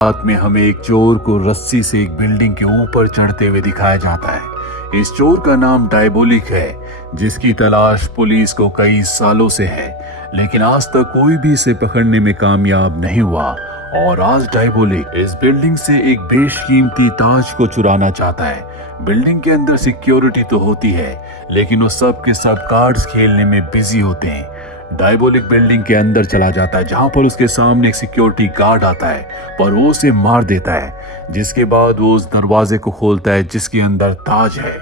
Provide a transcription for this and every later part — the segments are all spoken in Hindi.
रात में हमें एक चोर को रस्सी से एक बिल्डिंग के ऊपर चढ़ते हुए दिखाया जाता है। इस चोर का नाम डायबोलिक है, जिसकी तलाश पुलिस को कई सालों से है, लेकिन आज तक कोई भी इसे पकड़ने में कामयाब नहीं हुआ। और आज डायबोलिक इस बिल्डिंग से एक बेशकीमती ताज को चुराना चाहता है। बिल्डिंग के अंदर सिक्योरिटी तो होती है, लेकिन वो सब के सब कार्ड्स खेलने में बिजी होते हैं। डायबोलिक बिल्डिंग के अंदर चला जाता है, जहां पर उसके सामने एक सिक्योरिटी गार्ड आता है, पर वो उसे मार देता है। जिसके बाद वो उस दरवाजे को खोलता है जिसके अंदर ताज है।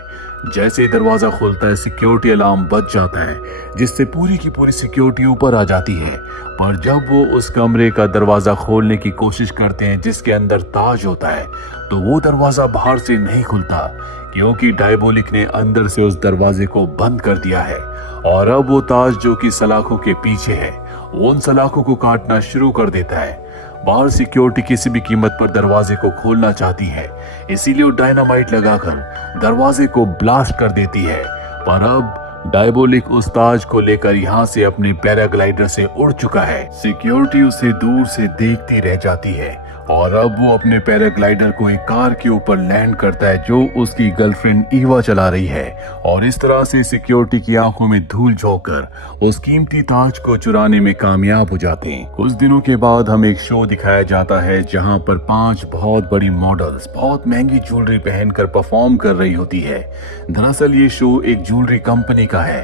जैसे ही दरवाजा खोलता है, सिक्योरिटी अलार्म बज जाता है, जिससे पूरी की पूरी सिक्योरिटी ऊपर आ जाती है। पर जब वो उस कमरे का दरवाजा खोलने की कोशिश करते हैं जिसके अंदर ताज होता है, तो वो दरवाजा बाहर से नहीं खुलता, क्योंकि डायबोलिक ने अंदर से उस दरवाजे को बंद कर दिया है। और अब वो ताज जो कि सलाखों के पीछे है, वो उन सलाखों को काटना शुरू कर देता है। बाहर सिक्योरिटी किसी भी कीमत पर दरवाजे को खोलना चाहती है, इसीलिए वो डायनामाइट लगाकर दरवाजे को ब्लास्ट कर देती है। पर अब डायबोलिक उस ताज को लेकर यहाँ से अपने पैराग्लाइडर से उड़ चुका है। सिक्योरिटी उसे दूर से देखती रह जाती है, और अब वो अपने पैराग्लाइडर को एक कार के ऊपर लैंड करता है जो उसकी गर्लफ्रेंड ईवा चला रही है। और इस तरह से सिक्योरिटी की आंखों में धूल झोंककर उस कीमती ताज को चुराने में कामयाब हो जाते हैं। कुछ दिनों के बाद हमें एक शो दिखाया जाता है जहां पर 5 बहुत बड़ी मॉडल्स बहुत महंगी ज्वेलरी पहनकर परफॉर्म कर रही होती है। दरअसल ये शो एक ज्वेलरी कंपनी का है।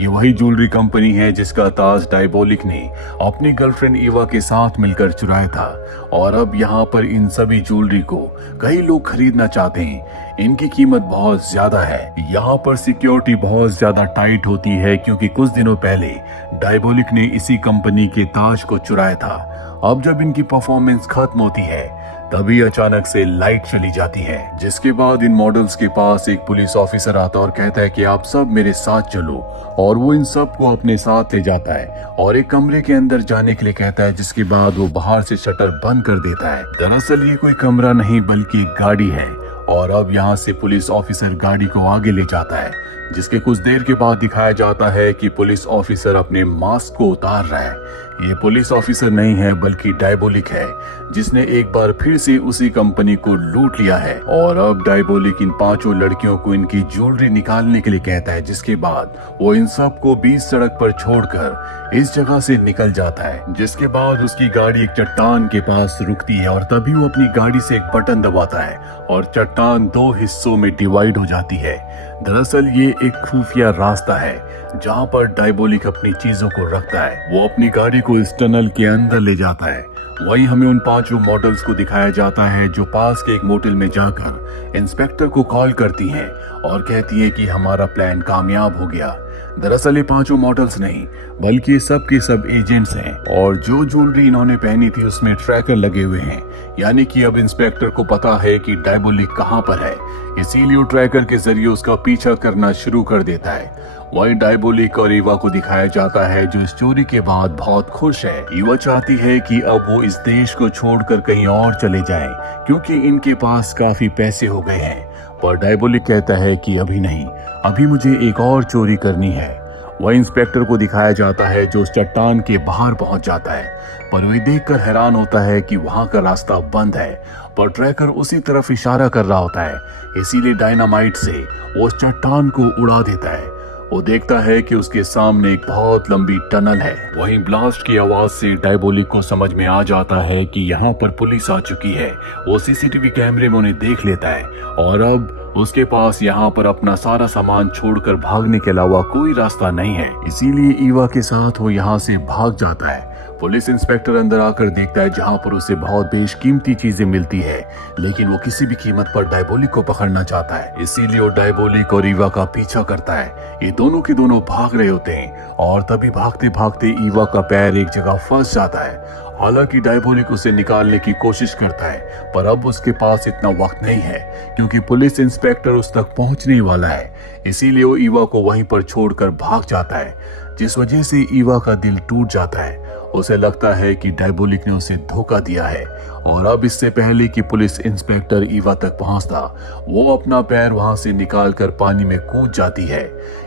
ये वही ज्वेलरी कंपनी है जिसका ताज डायबोलिक ने अपनी गर्लफ्रेंड ईवा के साथ मिलकर चुराया था। और अब यहाँ पर इन सभी ज्वेलरी को कई लोग खरीदना चाहते हैं। इनकी कीमत बहुत ज्यादा है। यहाँ पर सिक्योरिटी बहुत ज्यादा टाइट होती है, क्योंकि कुछ दिनों पहले डायबोलिक ने इसी कंपनी के ताज को चुराया था। अब जब इनकी परफॉर्मेंस खत्म होती है, तभी अचानक से लाइट चली जाती है, जिसके बाद इन मॉडल्स के पास एक पुलिस ऑफिसर आता और कहता है कि आप सब मेरे साथ चलो। और वो इन सब को अपने साथ ले जाता है और एक कमरे के अंदर जाने के लिए कहता है, जिसके बाद वो बाहर से शटर बंद कर देता है। दरअसल ये कोई कमरा नहीं बल्कि एक गाड़ी है। और अब यहाँ से पुलिस ऑफिसर गाड़ी को आगे ले जाता है, जिसके कुछ देर के बाद दिखाया जाता है कि पुलिस ऑफिसर अपने मास्क को उतार रहा है। ये पुलिस ऑफिसर नहीं है बल्कि डायबोलिक है, जिसने एक बार फिर से उसी कंपनी को लूट लिया है। और अब डायबोलिक इन 5 लड़कियों को इनकी ज्वेलरी निकालने के लिए कहता है, जिसके बाद वो इन सबको बीच सड़क पर छोड़कर इस जगह से निकल जाता है। जिसके बाद उसकी गाड़ी एक चट्टान के पास रुकती है, और तभी वो अपनी गाड़ी से एक बटन दबाता है और चट्टान 2 हिस्सों में डिवाइड हो जाती है। दरअसल ये एक खुफिया रास्ता है जहाँ पर डायबोलिक अपनी चीजों को रखता है। वो अपनी गाड़ी को इस टनल के अंदर ले जाता है। वहीं हमें उन 5 मॉडल्स को दिखाया जाता है जो पास के एक मोटेल में जाकर इंस्पेक्टर को कॉल करती हैं और कहती हैं कि हमारा प्लान कामयाब हो गया। दरअसल ये 5 मॉडल्स नहीं बल्कि सब के सब एजेंट्स हैं, और जो ज्वेलरी इन्होंने पहनी थी उसमें ट्रैकर लगे हुए हैं। यानी कि अब इंस्पेक्टर को पता है कि डायबोलिक कहाँ पर है, इसीलिए वो ट्रैकर के जरिए उसका पीछा करना शुरू कर देता है। वहीं डायबोलिक और ईवा को दिखाया जाता है जो इस चोरी के बाद बहुत खुश है। ईवा चाहती है कि अब वो इस देश को छोड़कर कहीं और चले जाएं, क्योंकि इनके पास काफी पैसे हो गए हैं। पर डायबोलिक कहता है कि अभी नहीं, अभी मुझे एक और चोरी करनी है। वह इंस्पेक्टर को दिखाया जाता है जो उस चट्टान के बाहर पहुंच जाता है, पर वह देखकर हैरान होता है कि वहां का रास्ता बंद है। पर ट्रैकर उसी तरफ इशारा कर रहा होता है, इसीलिए डायनामाइट से वो उस चट्टान को उड़ा देता है। वो देखता है कि उसके सामने एक बहुत लंबी टनल है। वहीं ब्लास्ट की आवाज से डायबोलिक को समझ में आ जाता है कि यहाँ पर पुलिस आ चुकी है। वो सीसीटीवी कैमरे में उन्हें देख लेता है, और अब उसके पास यहाँ पर अपना सारा सामान छोड़कर भागने के अलावा कोई रास्ता नहीं है। इसीलिए ईवा के साथ वो यहाँ से भाग जाता है। पुलिस इंस्पेक्टर अंदर आकर देखता है, जहाँ पर उसे बहुत बेशकीमती चीजें मिलती है, लेकिन वो किसी भी कीमत पर डायबोलिक को पकड़ना चाहता है। इसीलिए वो डायबोलिक और ईवा का पीछा करता है। ये दोनों के दोनों भाग रहे होते हैं, और तभी भागते भागते ईवा का पैर एक जगह फंस जाता है। हालांकि डायबोलिक उसे निकालने की कोशिश करता है, पर अब उसके पास इतना वक्त नहीं है, क्योंकि पुलिस इंस्पेक्टर उस तक पहुंचने वाला है। इसीलिए वो ईवा को वहीं पर छोड़कर भाग जाता है, जिस वजह से ईवा का दिल टूट जाता है। उसे लगता है कि डायबोलिक ने उसे धोखा दिया है और अब इससे पहले कि पुलिस इंस्पेक्टर ईवा तक पहुंचता, वो अपना पैर वहां से निकालकर पानी में कूद जाती है।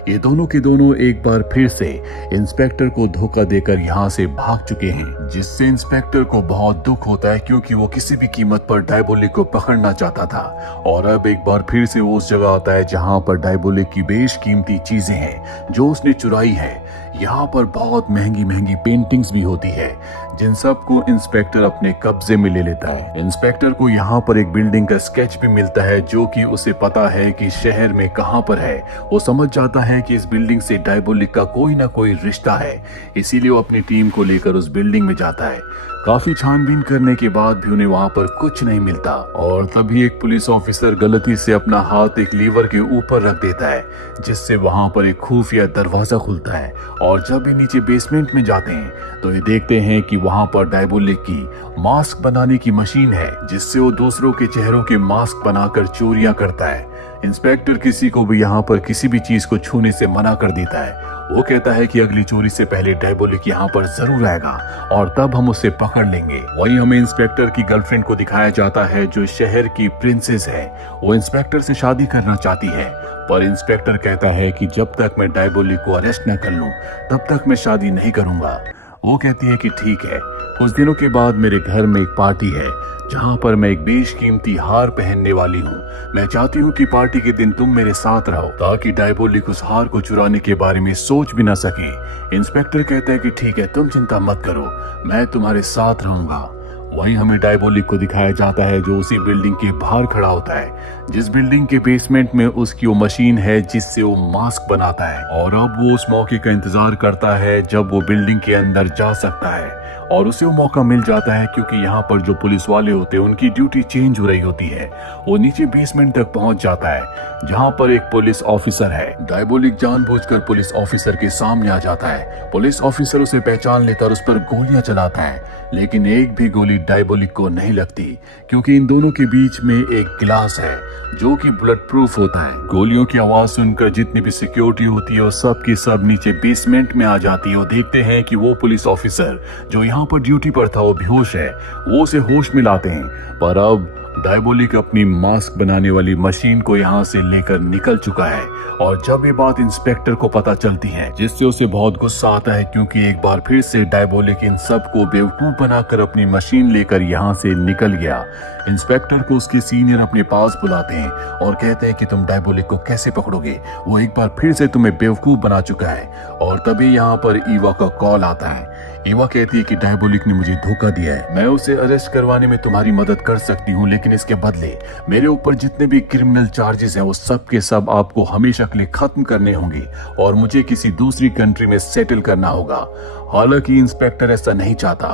ये दोनों के दोनों एक बार फिर से इंस्पेक्टर को धोखा देकर यहाँ से भाग चुके हैं, जिससे इंस्पेक्टर को बहुत दुख होता है क्योंकि वो किसी भी कीमत पर डायबोलिक को पकड़ना चाहता था। और अब एक बार फिर से वो उस जगह आता है जहाँ पर डायबोलिक की बेशकीमती चीजें हैं जो उसने चुराई है। यहाँ पर बहुत महंगी महंगी पेंटिंग्स भी होती है जिन सबको इंस्पेक्टर अपने कब्जे में ले लेता है। इंस्पेक्टर को यहाँ पर एक बिल्डिंग का स्केच भी मिलता है जो कि उसे पता है कि शहर में कहाँ पर है। वो समझ जाता है कि इस बिल्डिंग से डायबोलिक का कोई ना कोई रिश्ता है, इसीलिए वो अपनी टीम को लेकर उस बिल्डिंग में जाता है। काफी छानबीन करने के बाद भी उन्हें वहाँ पर कुछ नहीं मिलता और तभी एक पुलिस ऑफिसर गलती से अपना हाथ एक लीवर के ऊपर रख देता है, जिससे वहाँ पर एक खुफिया दरवाजा खुलता है। और जब भी नीचे बेसमेंट में जाते हैं तो ये देखते हैं कि वहाँ पर डायबोलिक की मास्क बनाने की मशीन है, जिससे वो दूसरों के चेहरों के मास्क बनाकर चोरियां करता है। इंस्पेक्टर किसी को भी यहाँ पर किसी भी चीज को छूने से मना कर देता है। वो कहता है कि अगली चोरी से पहले डायबोलिक यहाँ पर जरूर आएगा और तब हम उसे पकड़ लेंगे। वहीं हमें इंस्पेक्टर की गर्लफ्रेंड को दिखाया जाता है जो शहर की प्रिंसेस है। वो इंस्पेक्टर से शादी करना चाहती है, पर इंस्पेक्टर कहता है कि जब तक मैं डायबोलिक को अरेस्ट न कर लूं तब तक मैं शादी नहीं करूंगा। वो कहती है कि ठीक है। कुछ दिनों के बाद मेरे घर में एक पार्टी है जहाँ पर मैं एक बेशकीमती हार पहनने वाली हूँ। मैं चाहती हूँ कि पार्टी के दिन तुम मेरे साथ रहो ताकि डायबोलिक उस हार को चुराने के बारे में सोच भी न सके। इंस्पेक्टर कहता है कि ठीक है, तुम चिंता मत करो, मैं तुम्हारे साथ रहूंगा। वहीं हमें डायबोलिक को दिखाया जाता है जो उसी बिल्डिंग के बाहर खड़ा होता है, जिस बिल्डिंग के बेसमेंट में उसकी वो मशीन है जिससे वो मास्क बनाता है। और अब वो उस मौके का इंतजार करता है जब वो बिल्डिंग के अंदर जा सकता है और उसे वो मौका मिल जाता है क्योंकि यहाँ पर जो पुलिस वाले होते हैं उनकी ड्यूटी चेंज हो रही होती है। वो नीचे बेसमेंट तक पहुंच जाता है जहाँ पर एक पुलिस ऑफिसर है। डायबोलिक जानबूझकर पुलिस ऑफिसर के सामने आ जाता है। पुलिस ऑफिसर उसे पहचान लेता और उस पर गोलियां चलाता है, लेकिन एक भी गोली डायबोलिक को नहीं लगती क्योंकि इन दोनों के बीच में एक गिलास है जो कि बुलेट प्रूफ होता है। गोलियों की आवाज सुनकर जितनी भी सिक्योरिटी होती है वो सब की सब नीचे बेसमेंट में आ जाती है। वो देखते हैं कि वो पुलिस ऑफिसर जो यहाँ पर ड्यूटी पर था वो बेहोश है। वो उसे होश में लाते हैं, पर अब डायबोलिक अपनी मास्क बनाने वाली मशीन को यहाँ से लेकर निकल चुका है। और जब ये बात इंस्पेक्टर को पता चलती है जिससे उसे बहुत गुस्सा आता है क्योंकि एक बार फिर से डायबोलिक इन सबको बेवकूफ बनाकर अपनी मशीन लेकर यहाँ से निकल गया। इंस्पेक्टर को उसके सीनियर अपने पास बुलाते हैं और कहते हैं कि तुम डायबोलिक को कैसे पकड़ोगे, वो एक बार फिर से तुम्हें बेवकूफ बना चुका है। और तभी यहाँ पर ईवा का कॉल आता है। ईवा कहती है कि डायबोलिक ने मुझे धोखा दिया है, मैं उसे अरेस्ट करवाने में तुम्हारी मदद कर सकती हूँ, लेकिन इसके बदले मेरे ऊपर जितने भी क्रिमिनल चार्जेस हैं वो सब के सब आपको हमेशा के लिए खत्म करने होंगे और मुझे किसी दूसरी कंट्री में सेटल करना होगा। हालांकि इंस्पेक्टर ऐसा नहीं चाहता,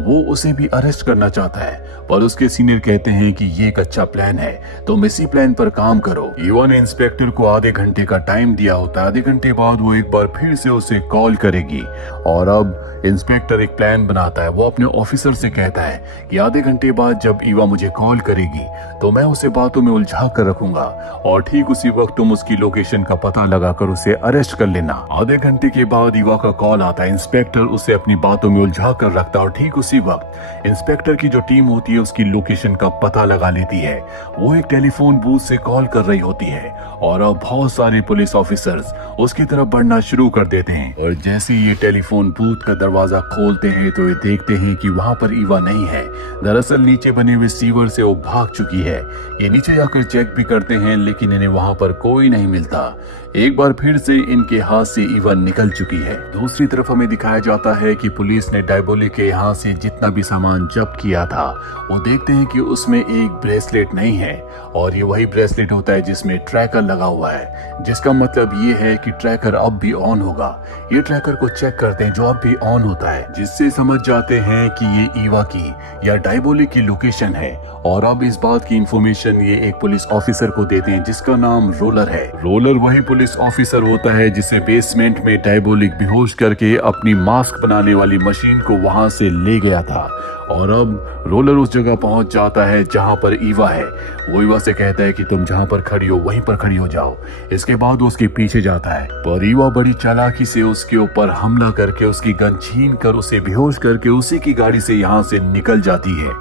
वो उसे भी अरेस्ट करना चाहता है, पर उसके सीनियर कहते हैं कि ये एक अच्छा प्लान है, तुम इसी प्लान पर काम करो। ईवा ने इंस्पेक्टर को आधे घंटे का टाइम दिया होता है। आधे घंटे बाद वो एक बार फिर से उसे कॉल करेगी और अब इंस्पेक्टर एक प्लान बनाता है। वो अपने ऑफिसर से कहता है कि आधे घंटे बाद जब ईवा मुझे कॉल करेगी तो मैं उसे बातों में उलझा कर रखूंगा और ठीक उसी वक्त तुम उसकी लोकेशन का पता लगाकर उसे अरेस्ट कर लेना। आधे घंटे के बाद ईवा का कॉल आता है। इंस्पेक्टर उसे अपनी बातों में उलझा कर रखता है और ठीक उसी वक्त इंस्पेक्टर की जो टीम होती है उसकी लोकेशन का पता लगा लेती है। वो एक टेलीफोन बूथ से कॉल कर रही होती है और अब बहुत सारे पुलिस ऑफिसर्स उसकी तरफ बढ़ना शुरू कर देते हैं। और जैसे ये टेलीफोन बूथ का दरवाजा खोलते हैं तो ये देखते हैं कि वहाँ पर ईवा नहीं है। दरअसल नीचे बने हुए सीवर से वो भाग चुकी है। ये नीचे जाकर चेक भी करते हैं लेकिन इन्हें वहाँ पर कोई नहीं मिलता। एक बार फिर से इनके हाथ से ईवा निकल चुकी है। दूसरी तरफ हमें दिखाया जाता है कि पुलिस ने डायबोलिक के यहाँ से जितना भी सामान जब्त किया था वो देखते हैं कि उसमें एक ब्रेसलेट नहीं है और ये वही ब्रेसलेट होता है जिसमें ट्रैकर लगा हुआ है, जिसका मतलब ये है कि ट्रैकर अब भी ऑन होगा। ये ट्रैकर को चेक करते हैं जो अब भी ऑन होता है, जिससे समझ जाते हैं कि ये ईवा की या डायबोलिक की लोकेशन है। और अब इस बात की इंफॉर्मेशन ये एक पुलिस ऑफिसर को देते हैं जिसका नाम रोलर है। रोलर वही पुलिस ऑफिसर होता है जिसे बेसमेंट में डायबोलिक बेहोश करके अपनी मास्क बनाने वाली मशीन को वहां से ले गया था। और अब रोलर उस जगह पहुंच जाता है जहां पर ईवा है। वो ईवा से कहता है कि तुम जहां पर खड़ी हो वहीं पर खड़ी हो जाओ। इसके बाद वो उसके पीछे जाता है, पर ईवा बड़ी चालाकी से उसके ऊपर हमला करके उसकी गन छीन कर उसे बेहोश करके उसी की गाड़ी से यहाँ से निकल जाती है।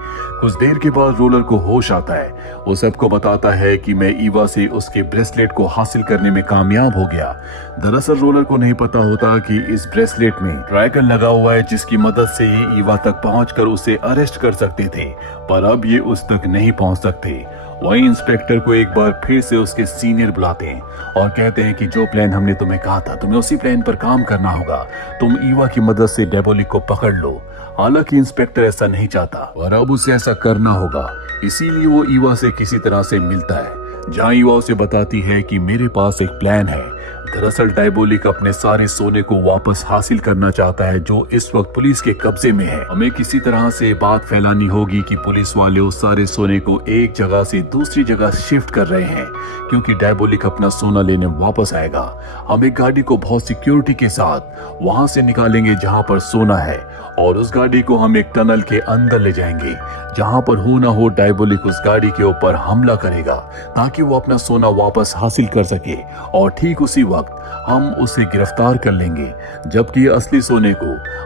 कुछ देर के बाद रोलर को होश आता है। वो सबको बताता है कि मैं ईवा से उसके ब्रेसलेट को हासिल करने में कामयाब हो गया। दरअसल रोलर को नहीं पता होता कि इस ब्रेसलेट में ड्रैगन लगा हुआ है, जिसकी मदद से ही ईवा तक पहुंचकर उसे अरेस्ट कर सकते थे, पर अब ये उस तक नहीं पहुंच सकते। वहीं इंस्पेक्टर को एक बार फिर से उसके सीनियर बुलाते हैं और कहते हैं कि जो प्लान हमने तुम्हें कहा था तुम्हें उसी प्लान पर काम करना होगा। तुम ईवा की मदद से डायबोलिक को पकड़ लो। हालांकि इंस्पेक्टर ऐसा नहीं चाहता और अब उसे ऐसा करना होगा, इसीलिए वो ईवा से किसी तरह से मिलता है, जहां ईवा उसे बताती है कि मेरे पास एक प्लान है। दरअसल डायबोलिक अपने सारे सोने को वापस हासिल करना चाहता है जो इस वक्त पुलिस के कब्जे में है। हमें किसी तरह से बात फैलानी होगी कि पुलिस वाले उस सारे सोने को एक जगह से दूसरी जगह शिफ्ट कर रहे हैं, क्योंकि डायबोलिक अपना सोना लेने वापस आएगा। हम एक गाड़ी को बहुत सिक्योरिटी के साथ वहां से निकालेंगे जहां पर सोना है, और उस गाड़ी को हम एक टनल के अंदर ले जाएंगे, जहां पर हो ना हो डायबोलिक उस गाड़ी के ऊपर हमला करेगा ताकि वो अपना सोना वापस हासिल कर सके, और ठीक उसी वक्त हम उसे गिरफ्तार कर लेंगे, जबकि असली सोने को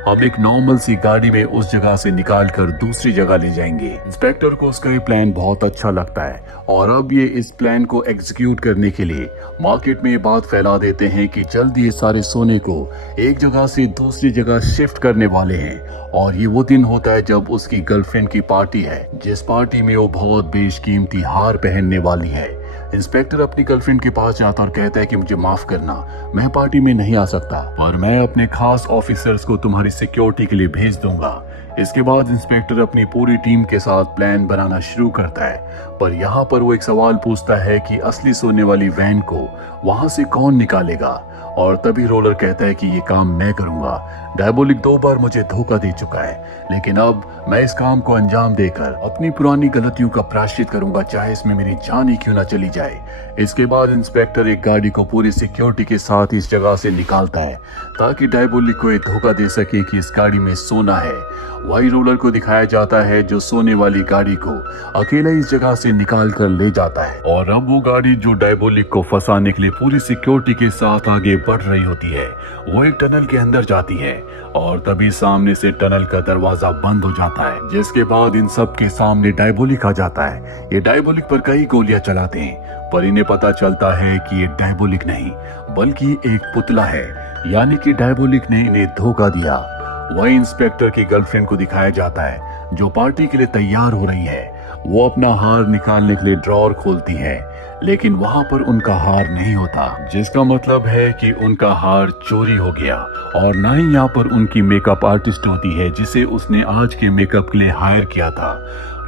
हम एक नॉर्मल सी गाड़ी में उस जगह से निकाल कर दूसरी जगह ले जाएंगे। इंस्पेक्टर को उसका ये प्लान बहुत अच्छा लगता है और अब ये इस प्लान को एग्जीक्यूट करने के लिए मार्केट में ये बात फैला देते हैं कि जल्दी ये सारे सोने को एक जगह से दूसरी जगह शिफ्ट करने वाले हैं। और ये वो दिन होता है जब उसकी गर्लफ्रेंड की पार्टी है, जिस पार्टी में वो बहुत बेशकीमती हार पहनने वाली है। इंस्पेक्टर अपनी गर्लफ्रेंड के पास जाता और कहता है कि मुझे माफ करना, मैं पार्टी में नहीं आ सकता, पर मैं अपने खास ऑफिसर्स को तुम्हारी सिक्योरिटी के लिए भेज दूंगा। इसके बाद इंस्पेक्टर अपनी पूरी टीम के साथ प्लान बनाना शुरू करता है, पर यहाँ पर वो एक सवाल पूछता है कि असली सोने वाली वैन को वहां से कौन निकालेगा, और तभी रोलर कहता है कि ये काम मैं करूंगा। डायबोलिक 2 बार मुझे धोखा दे चुका है, लेकिन अब मैं इस काम को अंजाम देकर अपनी पुरानी गलतियों का प्रायश्चित करूंगा, चाहे इसमें मेरी जान ही क्यों ना चली जाए। इसके बाद इंस्पेक्टर एक गाड़ी को पूरी सिक्योरिटी के साथ इस जगह से निकालता है ताकि डायबोलिक को ये धोखा दे सके कि इस गाड़ी में सोना है। वही रोलर को दिखाया जाता है जो सोने वाली गाड़ी को अकेला इस जगह से निकाल कर ले जाता है, और अब वो गाड़ी जो डायबोलिक को फंसाने के लिए पूरी सिक्योरिटी के साथ आगे बढ़ रही होती है, वो एक टनल के अंदर जाती है, और तभी सामने से टनल का दरवाजा बंद हो जाता है, जिसके बाद इन सब के सामने डायबोलिक आ जाता है। ये डायबोलिक पर कई गोलियां चलाते हैं, पर इन्हें पता चलता है कि ये डायबोलिक नहीं बल्कि एक पुतला है, यानी कि डायबोलिक ने इन्हें धोखा दिया। वही इंस्पेक्टर की गर्लफ्रेंड को दिखाया जाता है जो पार्टी के लिए तैयार हो रही है। वो अपना हार निकालने के लिए ड्रॉअर खोलती है, लेकिन वहां पर उनका हार नहीं होता, जिसका मतलब है कि उनका हार चोरी हो गया। और ना ही यहाँ पर उनकी मेकअप आर्टिस्ट होती है जिसे उसने आज के मेकअप के लिए हायर किया था।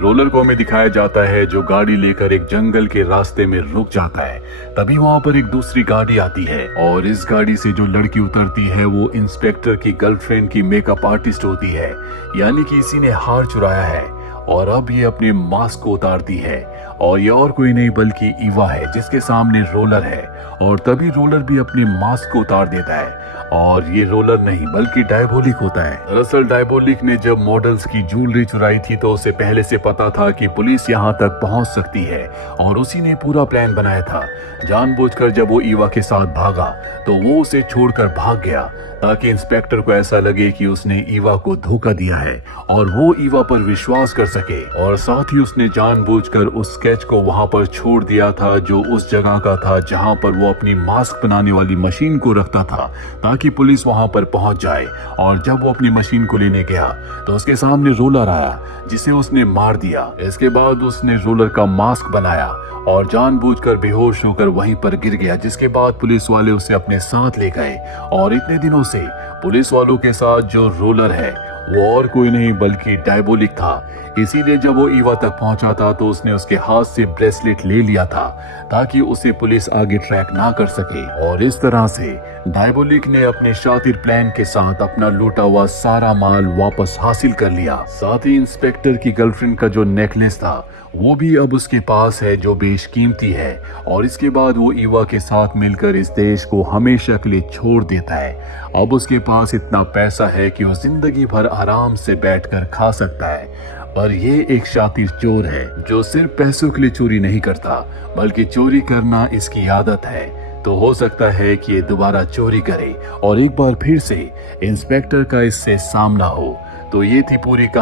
रोलर को हमें दिखाया जाता है जो गाड़ी लेकर एक जंगल के रास्ते में रुक जाता है। तभी वहां पर एक दूसरी गाड़ी आती है, और इस गाड़ी से जो लड़की उतरती है वो इंस्पेक्टर की गर्लफ्रेंड की मेकअप आर्टिस्ट होती है, यानी कि इसी ने हार चुराया है। और अब ये अपने मास्क को उतारती है, और ये और कोई नहीं बल्कि ईवा है जिसके सामने रोलर है। और तभी रोलर भी अपने मास्क को उतार देता है, और ये रोलर नहीं बल्कि डायबोलिक होता है। दरअसल डायबोलिक ने जब मॉडल्स की ज्वेलरी चुराई थी तो उसे पहले से पता था कि पुलिस यहाँ तक पहुँच सकती है, और उसी ने पूरा प्लान बनाया था। जानबूझकर जब वो ईवा के साथ भागा तो वो उसे छोड़कर भाग गया ताकि इंस्पेक्टर को ऐसा लगे कि उसने ईवा को धोखा दिया है और वो ईवा पर विश्वास कर सके। और साथ ही उसने जानबूझकर उस स्केच को वहां पर छोड़ दिया था जो उस जगह का था जहां पर वो अपनी मास्क बनाने वाली मशीन को रखता था, ताकि पुलिस वहां पर पहुंच जाए। और जब वो अपनी मशीन को लेने गया तो उसके सामने रोलर आया जिसे उसने मार दिया। इसके बाद उसने रोलर का मास्क बनाया और जानबूझकर बेहोश होकर वहीं पर गिर गया, जिसके बाद पुलिस वाले उसे अपने साथ ले गए। और इतने दिनों से पुलिस वालों के साथ जो रोलर है वो और कोई नहीं बल्कि डायबोलिक था। इसीलिए जब वो ईवा तक पहुंचा था तो उसने उसके हाथ से ब्रेसलेट ले लिया था ताकि उसे पुलिस आगे ट्रैक ना कर सके। और इस तरह से डायबोलिक ने अपने शातिर प्लान के साथ अपना लूटा हुआ सारा माल वापस हासिल कर लिया। साथ ही इंस्पेक्टर की गर्लफ्रेंड का जो नेकलेस था वो भी अब उसके पास है, जो बेशकीमती है। और इसके बाद वो ईवा के साथ मिलकर इस देश को हमेशा के लिए छोड़ देता है। अब उसके पास इतना पैसा है कि वो जिंदगी भर आराम से बैठकर खा सकता है। पर ये एक शातिर चोर है जो सिर्फ पैसों के लिए चोरी नहीं करता, बल्कि चोरी करना इसकी आदत है। तो हो सकता है कि ये दोबारा चोरी करे और एक बार फिर से इंस्पेक्टर का इससे सामना हो। तो ये थी पूरी कहानी।